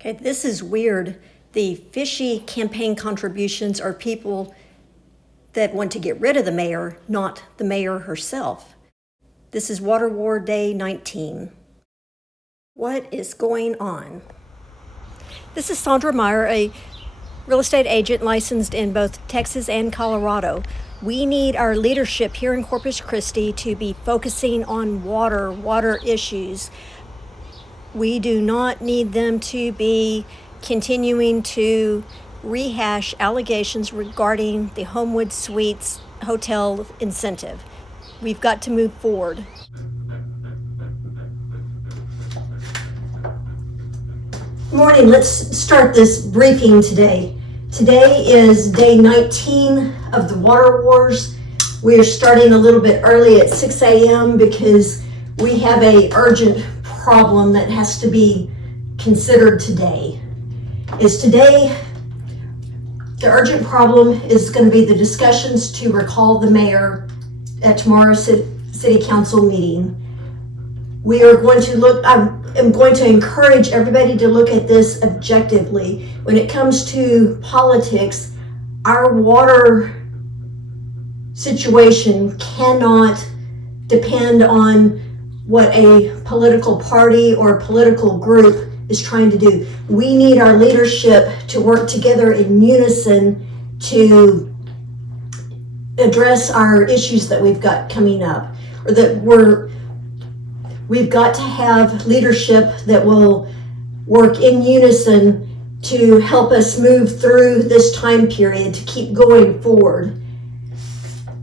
Okay, this is weird. The fishy campaign contributions are people that want to get rid of the mayor, not the mayor herself. This is Water War Day 19. What is going on? This is Sandra Meyer, a real estate agent licensed in both Texas and Colorado. We need our leadership here in Corpus Christi to be focusing on water issues. We do not need them to be continuing to rehash allegations regarding the Homewood Suites hotel incentive. We've got to move forward. Good morning. Let's start this briefing today. Today is day 19 of the water wars. We are starting a little bit early at 6 a.m. because we have an urgent problem that has to be considered today. The urgent problem is going to be the discussions to recall the mayor at tomorrow's city council meeting. We are going to look, I'm going to encourage everybody to look at this objectively. When it comes to politics, our water situation cannot depend on what a political party or political group is trying to do. We need our leadership to work together in unison to address our issues that we've got coming up, or that we've got to have leadership that will work in unison to help us move through this time period to keep going forward.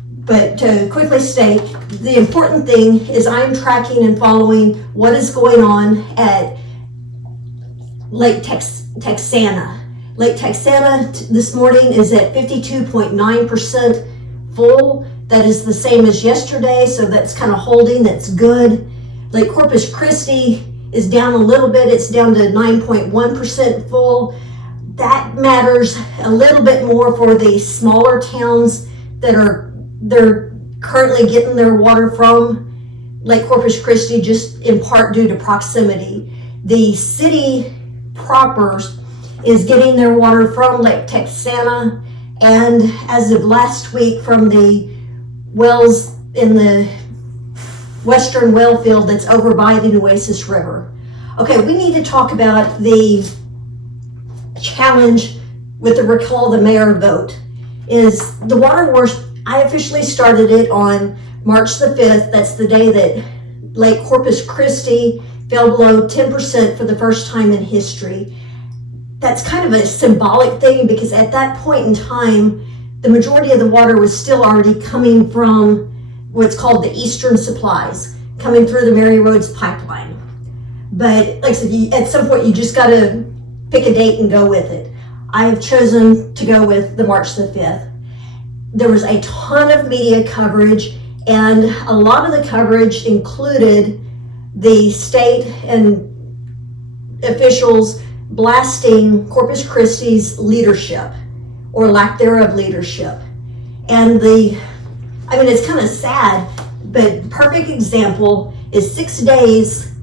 But to quickly state, the important thing is I'm tracking and following what is going on at Lake Texana. Lake Texana this morning is at 52.9% full. That is the same as yesterday, so that's kind of holding, that's good. Lake Corpus Christi is down a little bit, it's down to 9.1% full. That matters a little bit more for the smaller towns that they're currently getting their water from Lake Corpus Christi, just in part due to proximity. The city proper is getting their water from Lake Texana, and as of last week from the wells in the western well field that's over by the Nueces River. Okay, we need to talk about the challenge with the recall the mayor vote. Is the water wars, I officially started it on March the 5th. That's the day that Lake Corpus Christi fell below 10% for the first time in history. That's kind of a symbolic thing because at that point in time, the majority of the water was still already coming from what's called the eastern supplies, coming through the Mary Roads pipeline. But like I said, at some point you just got to pick a date and go with it. I have chosen to go with the March the 5th. There was a ton of media coverage, and a lot of the coverage included the state and officials blasting Corpus Christi's leadership, or lack thereof leadership. And it's kind of sad, but perfect example is 6 days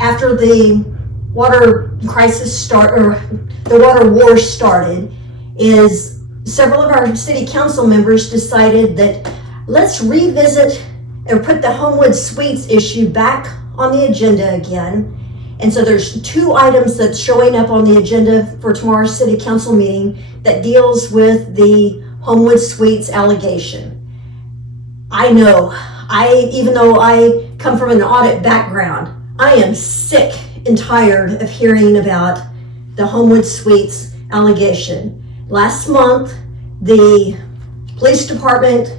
after the water crisis the water war started, is several of our city council members decided that let's revisit or put the Homewood Suites issue back on the agenda again. And so there's 2 items that's showing up on the agenda for tomorrow's city council meeting that deals with the Homewood Suites allegation. I know, even though I come from an audit background, I am sick and tired of hearing about the Homewood Suites allegation. Last month, the police department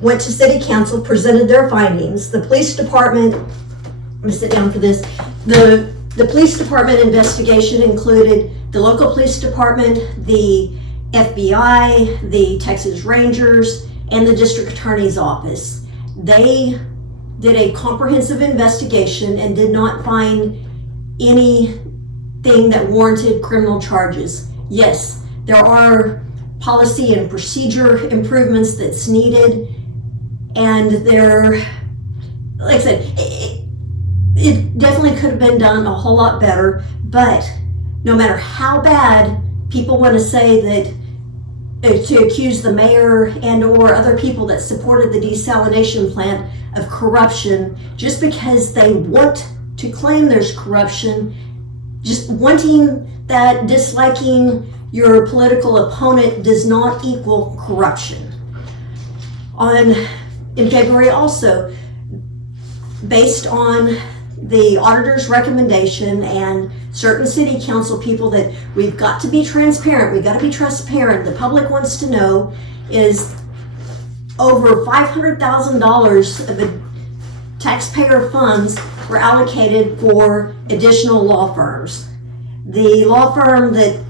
went to city council, presented their findings. The police department, I'm gonna sit down for this. The police department investigation included the local police department, the FBI, the Texas Rangers, and the district attorney's office. They did a comprehensive investigation and did not find anything that warranted criminal charges. Yes, there are policy and procedure improvements that's needed, and like I said, it definitely could have been done a whole lot better, but no matter how bad people want to say that, to accuse the mayor and or other people that supported the desalination plant of corruption, just because they want to claim there's corruption, just wanting that, disliking your political opponent does not equal corruption. In February also, based on the auditor's recommendation and certain city council people, that we've got to be transparent, the public wants to know, is over $500,000 of the taxpayer funds were allocated for additional law firms. The law firm that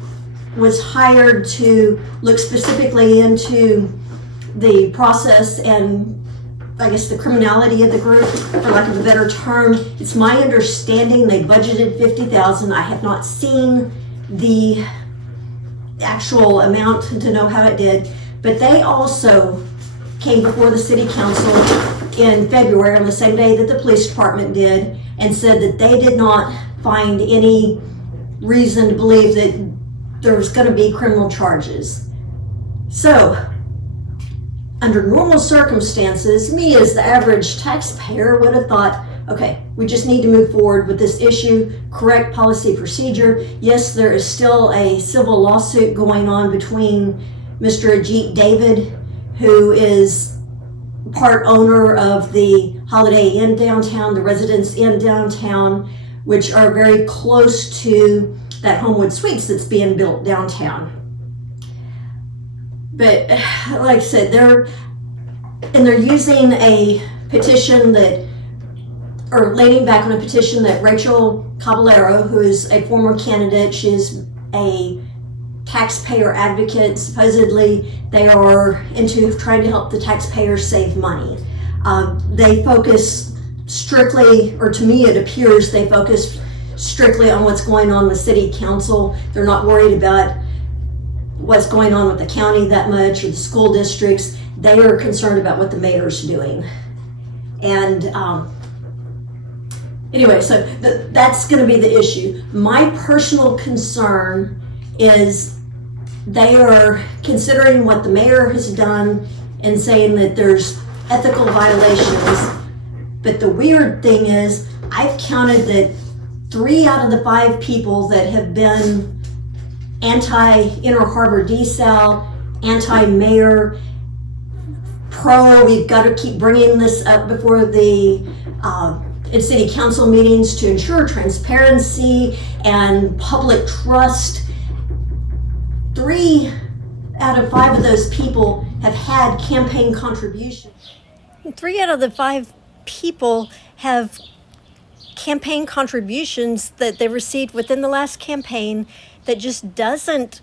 was hired to look specifically into the process and I guess the criminality of the group, for lack of a better term, it's my understanding they budgeted $50,000. I have not seen the actual amount to know how it did, but they also came before the city council in February on the same day that the police department did and said that they did not find any reason to believe that there was going to be criminal charges. So, under normal circumstances, me as the average taxpayer would have thought, okay, we just need to move forward with this issue, correct policy procedure. Yes, there is still a civil lawsuit going on between Mr. Ajit David, who is part owner of the Holiday Inn downtown, the Residence Inn downtown, which are very close to that Homewood Suites that's being built downtown. But like I said, they're using a petition leaning back on a petition that Rachel Caballero, who is a former candidate, she's a taxpayer advocate. Supposedly they are into trying to help the taxpayers save money. They focus strictly, or to me it appears they focus strictly on what's going on with city council. They're not worried about what's going on with the county that much or the school districts. They are concerned about what the mayor's doing. And anyway, so that's going to be the issue. My personal concern is they are considering what the mayor has done and saying that there's ethical violations. But the weird thing is, I've counted that 3 out of the 5 people that have been anti-Inner Harbor desal, anti-mayor, we've got to keep bringing this up before the in city council meetings to ensure transparency and public trust. 3 out of 5 of those people have had campaign contributions. 3 out of the 5 people have campaign contributions that they received within the last campaign that just doesn't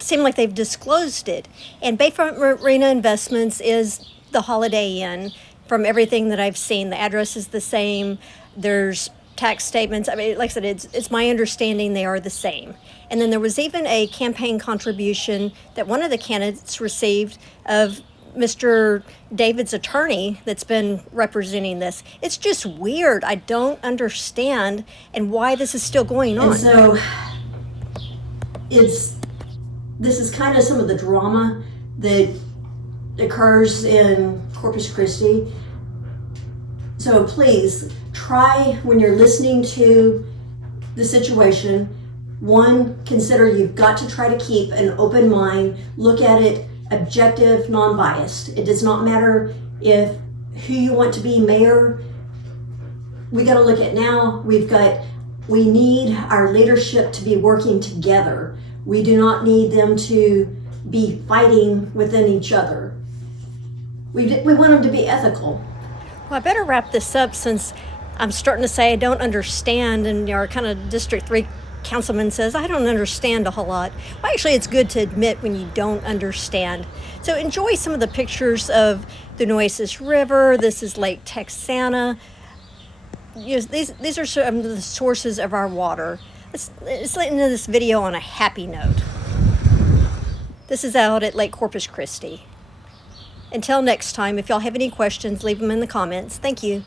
seem like they've disclosed it. And Bayfront Marina Investments is the Holiday Inn. From everything that I've seen, the address is the same. There's tax statements. I mean, like I said, it's my understanding they are the same. And then there was even a campaign contribution that one of the candidates received of Mr. David's attorney that's been representing this. It's just weird. I don't understand and why this is still going on. And so this is kind of some of the drama that occurs in Corpus Christi. So please try, when you're listening to the situation, 1, consider you've got to try to keep an open mind, look at it objective, non-biased. It does not matter if who you want to be mayor. We got to look at now, we need our leadership to be working together. We do not need them to be fighting within each other. We want them to be ethical. Well, I better wrap this up since I'm starting to say I don't understand, and our kind of District 3 councilman says, I don't understand a whole lot. Well, actually, it's good to admit when you don't understand. So enjoy some of the pictures of the Nueces River. This is Lake Texana. These are some of the sources of our water. Let's end this video on a happy note. This is out at Lake Corpus Christi. Until next time, if y'all have any questions, leave them in the comments. Thank you.